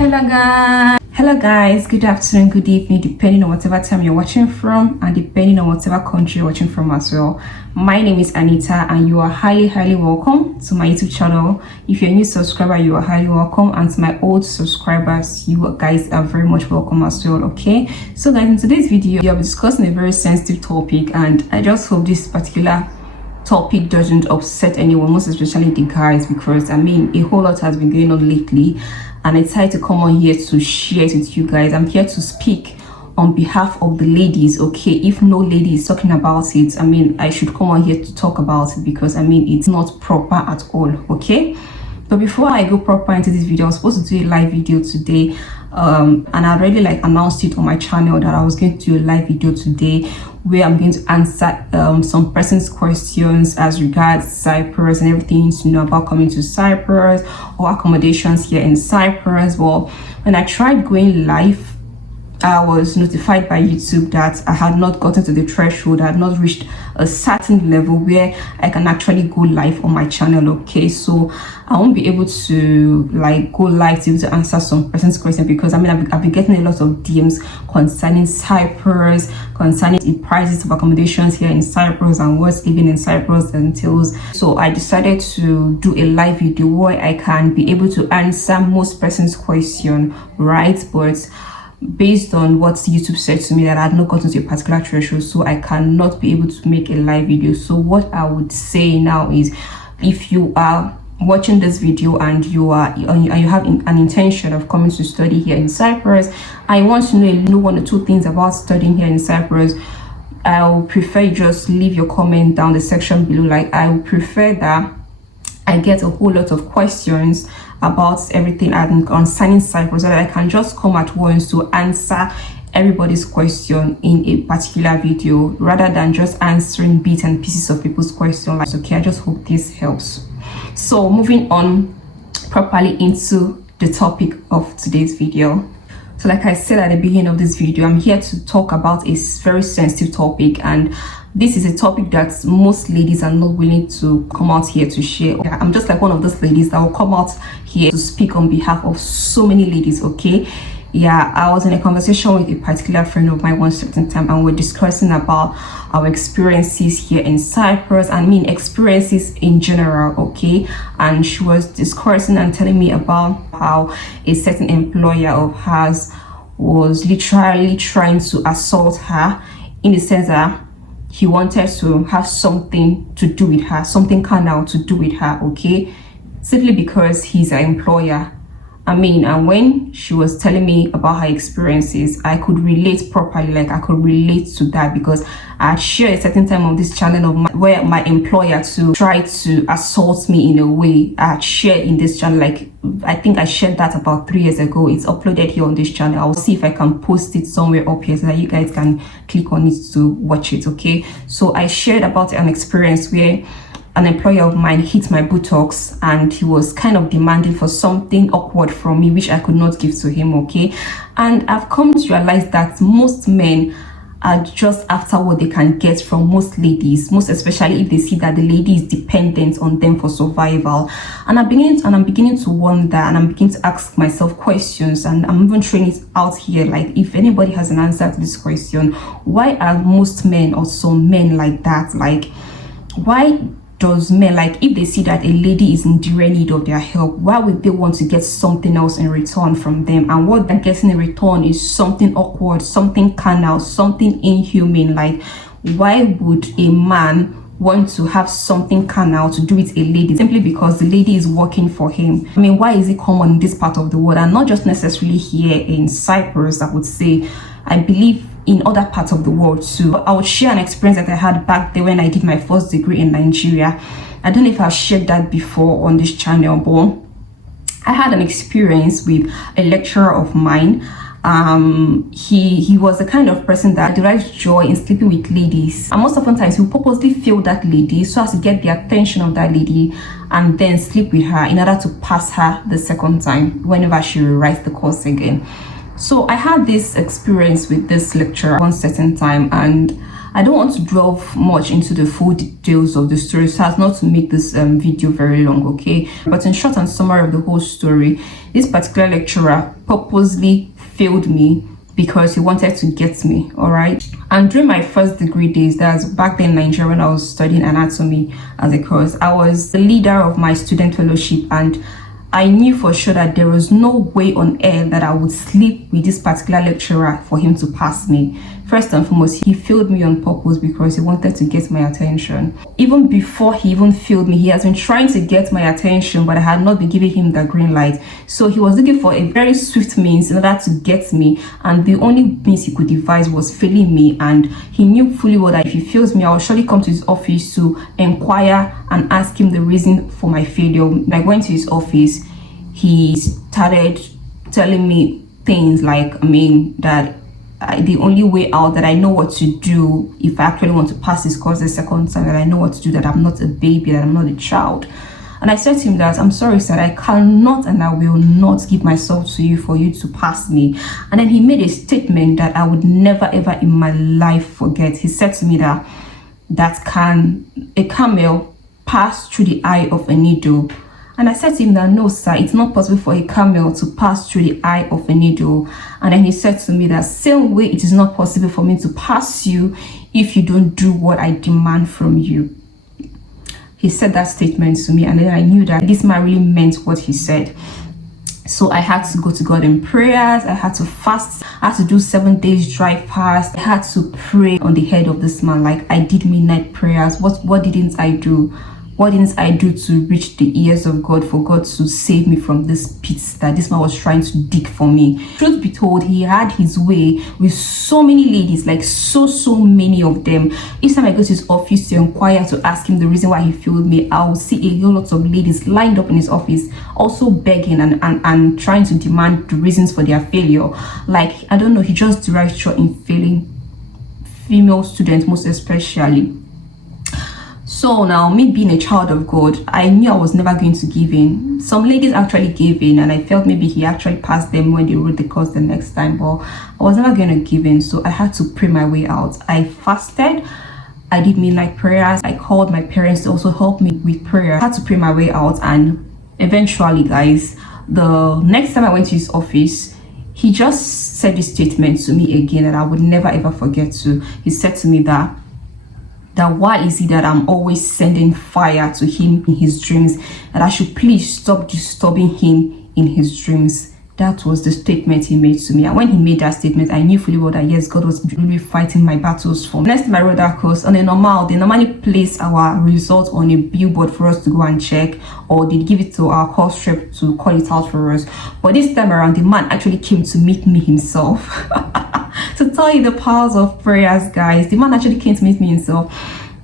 Hello guys, good afternoon, good evening, depending on whatever time you're watching from and depending on whatever country you're watching from as well. My name is Anita and you are highly welcome to my YouTube channel. If you're a new subscriber, you are highly welcome, and to my old subscribers, you guys are very much welcome as well. Okay, so guys, in today's video I'll be discussing a very sensitive topic, and I just hope this particular topic doesn't upset anyone, most especially the guys, because I mean a whole lot has been going on lately and I decided to come on here to share it with you guys. I'm here to speak on behalf of the ladies. Okay, if no lady is talking about it, I mean I should come on here to talk about it, because I mean it's not proper at all. Okay, but before I go proper into this video, I was supposed to do a live video today, and I already announced it on my channel that I was going to do a live video today where I'm going to answer some person's questions as regards Cyprus and everything you need to know about coming to Cyprus or accommodations here in Cyprus. Well, when I tried going live, I was notified by YouTube that I had not gotten to the threshold, I had not reached a certain level where I can actually go live on my channel. Okay, so I won't be able to go live to answer some person's question, because I mean I've been getting a lot of DMs concerning Cyprus, concerning the prices of accommodations here in Cyprus and what living in Cyprus entails. So I decided to do a live video where I can be able to answer most person's question, right? But based on what YouTube said to me, that I had not gotten to a particular threshold, so I cannot be able to make a live video. So what I would say now is, if you are watching this video and you have an intention of coming to study here in Cyprus, I want to know one or two things about studying here in Cyprus, I would prefer you just leave your comment down the section below. I would prefer that I get a whole lot of questions about everything concerning Cyprus, so that I can just come at once to answer everybody's question in a particular video, rather than just answering bits and pieces of people's questions. Okay, I just hope this helps. So moving on properly into the topic of today's video. So like I said at the beginning of this video, I'm here to talk about a very sensitive topic, and this is a topic that most ladies are not willing to come out here to share. I'm just like one of those ladies that will come out here to speak on behalf of so many ladies. Okay, yeah, I was in a conversation with a particular friend of mine one certain time, and we're discussing about our experiences here in Cyprus, I mean experiences in general. Okay, and she was discussing and telling me about how a certain employer of hers was literally trying to assault her, in the sense that he wanted to have something to do with her, something carnal to do with her. Okay, simply because he's an employer. I mean, and when she was telling me about her experiences, I could relate properly. I could relate to that, because I had shared a certain time on this channel of where my employer to try to assault me in a way. I had shared in this channel, I think I shared that about 3 years ago. It's uploaded here on this channel. I'll see if I can post it somewhere up here so that you guys can click on it to watch it. Okay, so I shared about an experience where an employer of mine hit my buttocks, and he was kind of demanding for something awkward from me, which I could not give to him. Okay, and I've come to realize that most men are just after what they can get from most ladies, most especially if they see that the lady is dependent on them for survival. And I'm beginning to wonder, and I'm beginning to ask myself questions, and I'm even throwing it out here, if anybody has an answer to this question, why are most men or some men like that? Why does men, if they see that a lady is in direct need of their help, why would they want to get something else in return from them? And what they're getting in return is something awkward, something carnal, something inhuman. Why would a man want to have something carnal to do with a lady simply because the lady is working for him? I mean, why is it common in this part of the world, and not just necessarily here in Cyprus? I would say, I believe in other parts of the world too. I would share an experience that I had back there when I did my first degree in Nigeria. I don't know if I've shared that before on this channel, but I had an experience with a lecturer of mine. He was the kind of person that derives joy in sleeping with ladies, and most often times he will purposely fail that lady so as to get the attention of that lady and then sleep with her in order to pass her the second time whenever she rewrites the course again. So I had this experience with this lecturer one certain time, and I don't want to delve much into the full details of the story, so as not to make this video very long, okay? But in short and summary of the whole story, this particular lecturer purposely failed me because he wanted to get me, all right? And during my first degree days, that's back then in Nigeria when I was studying anatomy as a course, I was the leader of my student fellowship, and I knew for sure that there was no way on earth that I would sleep with this particular lecturer for him to pass me. First and foremost, he failed me on purpose because he wanted to get my attention. Even before he even failed me, he has been trying to get my attention, but I had not been giving him the green light. So he was looking for a very swift means in order to get me, and the only means he could devise was failing me. And he knew fully well that if he fails me, I will surely come to his office to inquire and ask him the reason for my failure. When I went to his office, he started telling me things like, that the only way out, that I know what to do if I actually want to pass this course the second time, that I know what to do, that I'm not a baby, that I'm not a child. And I said to him that, I'm sorry, sir, I cannot and I will not give myself to you for you to pass me. And then he made a statement that I would never ever in my life forget. He said to me that can a camel pass through the eye of a needle? And I said to him that, no, sir, it's not possible for a camel to pass through the eye of a needle. And then he said to me that same way it is not possible for me to pass you if you don't do what I demand from you. He said that statement to me, and then I knew that this man really meant what he said. So I had to go to God in prayers. I had to fast. I had to do 7 days dry fast. I had to pray on the head of this man. Like, I did midnight prayers. What didn't I do? What didn't I do to reach the ears of God, for God to save me from this pit that this man was trying to dig for me? Truth be told, he had his way with so many ladies, like so many of them. Each time I go to his office to inquire, to ask him the reason why he failed me, I will see a whole lot of ladies lined up in his office, also begging and trying to demand the reasons for their failure. Like, I don't know, he just derives joy in failing female students, most especially. So now, me being a child of God, I knew I was never going to give in. Some ladies actually gave in, and I felt maybe he actually passed them when they wrote the course the next time, but I was never going to give in. So I had to pray my way out. I fasted, I did midnight prayers, I called my parents to also help me with prayer. I had to pray my way out, and eventually, guys, the next time I went to his office, he just said this statement to me again that I would never ever forget to. He said to me that why is it that I'm always sending fire to him in his dreams, that I should please stop disturbing him in his dreams. That was the statement he made to me. And when he made that statement, I knew fully well that yes, God was really fighting my battles for me. Next time I wrote that course, on a normal, they normally place our results on a billboard for us to go and check, or they give it to our course rep to call it out for us. But this time around, the man actually came to meet me himself. To tell you the powers of prayers, guys, the man actually came to meet me himself,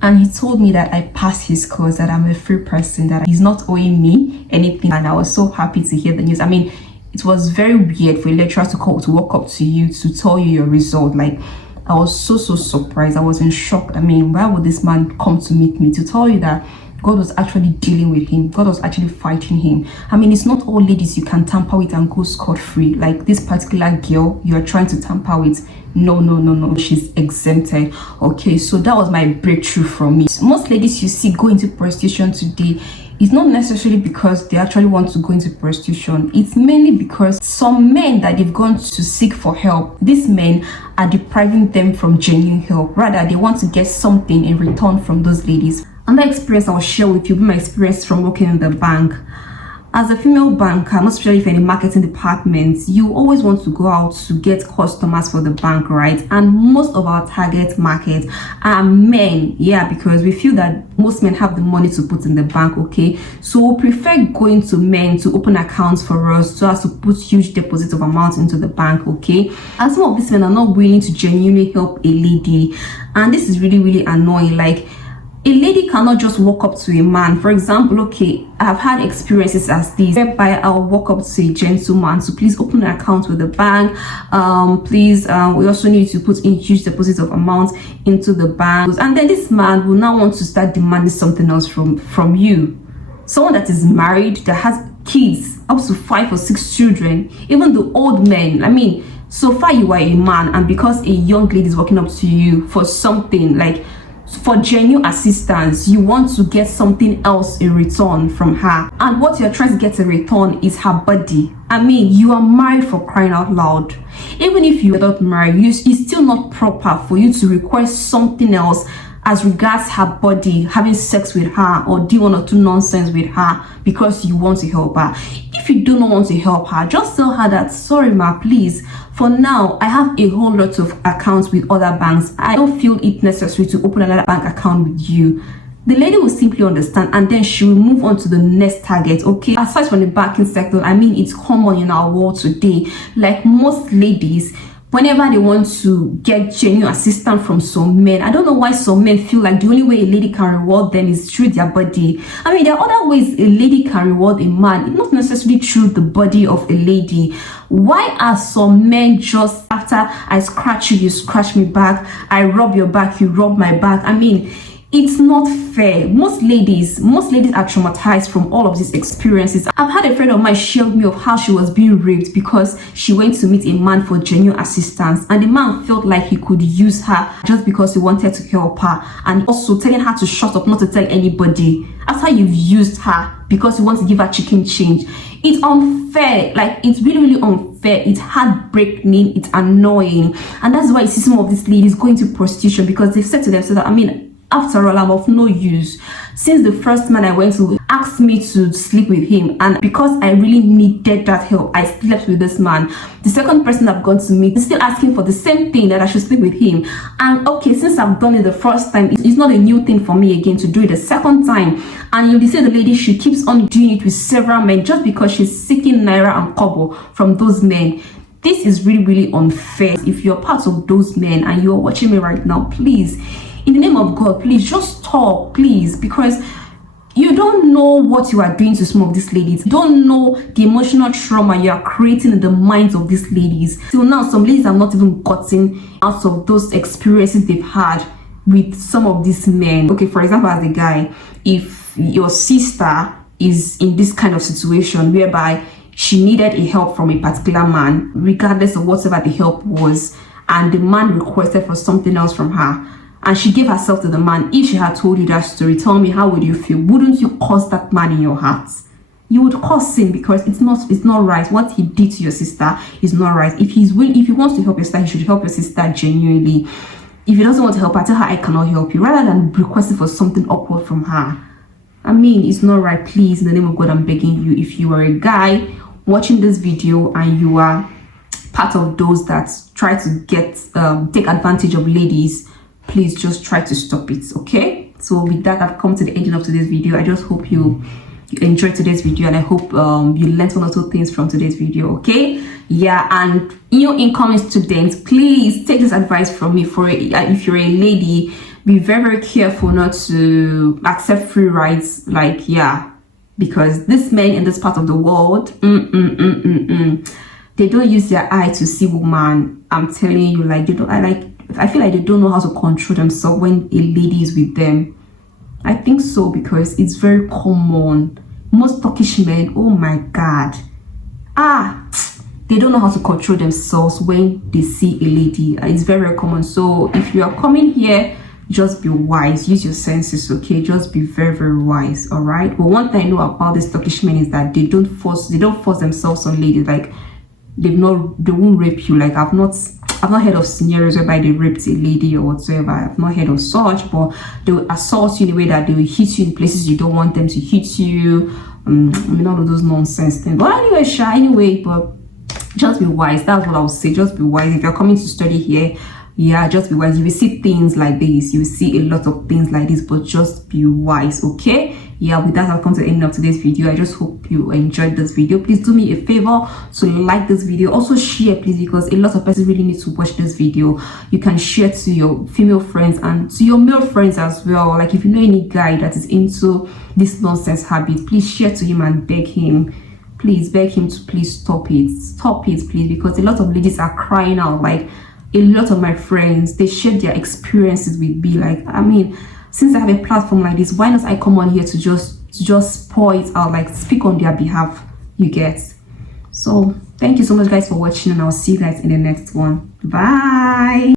and he told me that I passed his course, that I'm a free person, that he's not owing me anything. And I was so happy to hear the news. I mean, it was very weird for a lecturer to walk up to you to tell you your result. Like, I was so surprised. I was in shock. I mean, why would this man come to meet me to tell you that God was actually dealing with him? God was actually fighting him. I mean, it's not all ladies you can tamper with and go scot-free. Like this particular girl you are trying to tamper with, no, she's exempted. Okay, so that was my breakthrough from me. Most ladies you see go into prostitution today, it's not necessarily because they actually want to go into prostitution. It's mainly because some men that they've gone to seek for help, these men are depriving them from genuine help. Rather, they want to get something in return from those ladies. Another experience I'll share with you, my experience from working in the bank. As a female banker, most especially if you're in the marketing department, you always want to go out to get customers for the bank, right? And most of our target market are men, because we feel that most men have the money to put in the bank, okay? So we prefer going to men to open accounts for us, so as to put huge deposits of amounts into the bank, okay? And some of these men are not willing to genuinely help a lady, and this is really annoying. Like, a lady cannot just walk up to a man. For example, okay, I've had experiences as this, whereby I'll walk up to a gentleman to please open an account with the bank. We also need to put in huge deposits of amounts into the bank. And then this man will now want to start demanding something else from you. Someone that is married, that has kids, up to 5 or 6 children, even the old men. I mean, so far you are a man, and because a young lady is walking up to you for something, like for genuine assistance, you want to get something else in return from her, and what you're trying to get in return is her body. I mean, you are married, for crying out loud. Even if you are not married, it's still not proper for you to request something else as regards her body, having sex with her or do one or two nonsense with her because you want to help her. If you do not want to help her, just tell her that, sorry ma, please, for now I have a whole lot of accounts with other banks. I don't feel it necessary to open another bank account with you. The lady will simply understand, and then she will move on to the next target. Okay, aside from the banking sector, I mean, it's common in our world today. Like most ladies, whenever they want to get genuine assistance from some men, I don't know why some men feel like the only way a lady can reward them is through their body. I mean, there are other ways a lady can reward a man, not necessarily through the body of a lady. Why are some men just, after I scratch you, you scratch me back, I rub your back, you rub my back? I mean, it's not fair. Most ladies are traumatized from all of these experiences. I've had a friend of mine share with me of how she was being raped because she went to meet a man for genuine assistance, and the man felt like he could use her just because he wanted to help her, and also telling her to shut up, not to tell anybody after you've used her because you want to give her chicken change. It's unfair. Like, it's really unfair. It's heartbreaking, it's annoying, and that's why you see some of these ladies going to prostitution, because they've said to themselves, I mean, after all, I'm of no use. Since the first man I went to asked me to sleep with him, and because I really needed that help, I slept with this man. The second person I've gone to meet is still asking for the same thing, that I should sleep with him. And okay, since I've done it the first time, it's not a new thing for me again to do it the second time. And you'll see the lady, she keeps on doing it with several men just because she's seeking naira and kobo from those men. This is really unfair. If you're part of those men and you're watching me right now, please, in the name of God, please just stop, please, because you don't know what you are doing to some of these ladies. You don't know the emotional trauma you are creating in the minds of these ladies. Till now, some ladies have not even gotten out of those experiences they've had with some of these men. Okay, for example, as a guy, if your sister is in this kind of situation whereby she needed a help from a particular man, regardless of whatever the help was, and the man requested for something else from her, and she gave herself to the man, if she had told you that story, tell me, how would you feel? Wouldn't you curse that man in your heart? You would curse him, because it's not right. What he did to your sister is not right. If he wants to help your sister, he should help your sister genuinely. If he doesn't want to help her, tell her I cannot help you, rather than requesting for something upward from her. I mean, it's not right. Please, in the name of God, I'm begging you, if you are a guy watching this video and you are part of those that try to take advantage of ladies, please just try to stop it. Okay, so with that, I've come to the ending of today's video. I just hope you enjoyed today's video, and I hope you learned one or two things from today's video. Okay, yeah, and new incoming students, please take this advice from me. If you're a lady, be very careful not to accept free rides, like, yeah, because these men in this part of the world, they don't use their eye to see woman. I'm telling you, like, I feel like they don't know how to control themselves when a lady is with them. I think so, because it's very common. Most Turkish men, oh my God, they don't know how to control themselves when they see a lady. It's very common. So if you are coming here, just be wise, use your senses. Okay, just be very wise. All right, but one thing I know about these Turkish men is that they don't force themselves on ladies. Like, they won't rape you. Like, I've not heard of scenarios whereby they raped a lady or whatsoever. I've not heard of such, but they will assault you in a way that they will hit you in places you don't want them to hit you. I mean, all of those nonsense things. But anyway, but just be wise. That's what I would say. Just be wise. If you're coming to study here, yeah, just be wise. You will see things like this. You will see a lot of things like this, but just be wise. Okay, yeah, with that, I've come to the end of today's video. I just hope you enjoyed this video. Please do me a favor to like this video, also share, please, because a lot of people really need to watch this video. You can share to your female friends and to your male friends as well. Like, if you know any guy that is into this nonsense habit, please share to him and beg him to please stop it, please, because a lot of ladies are crying out. Like, a lot of my friends, they share their experiences with me. Like, I mean, since I have a platform like this, why not I come on here to just pour it out, like, speak on their behalf, you get? So thank you so much guys for watching, and I'll see you guys in the next one. Bye.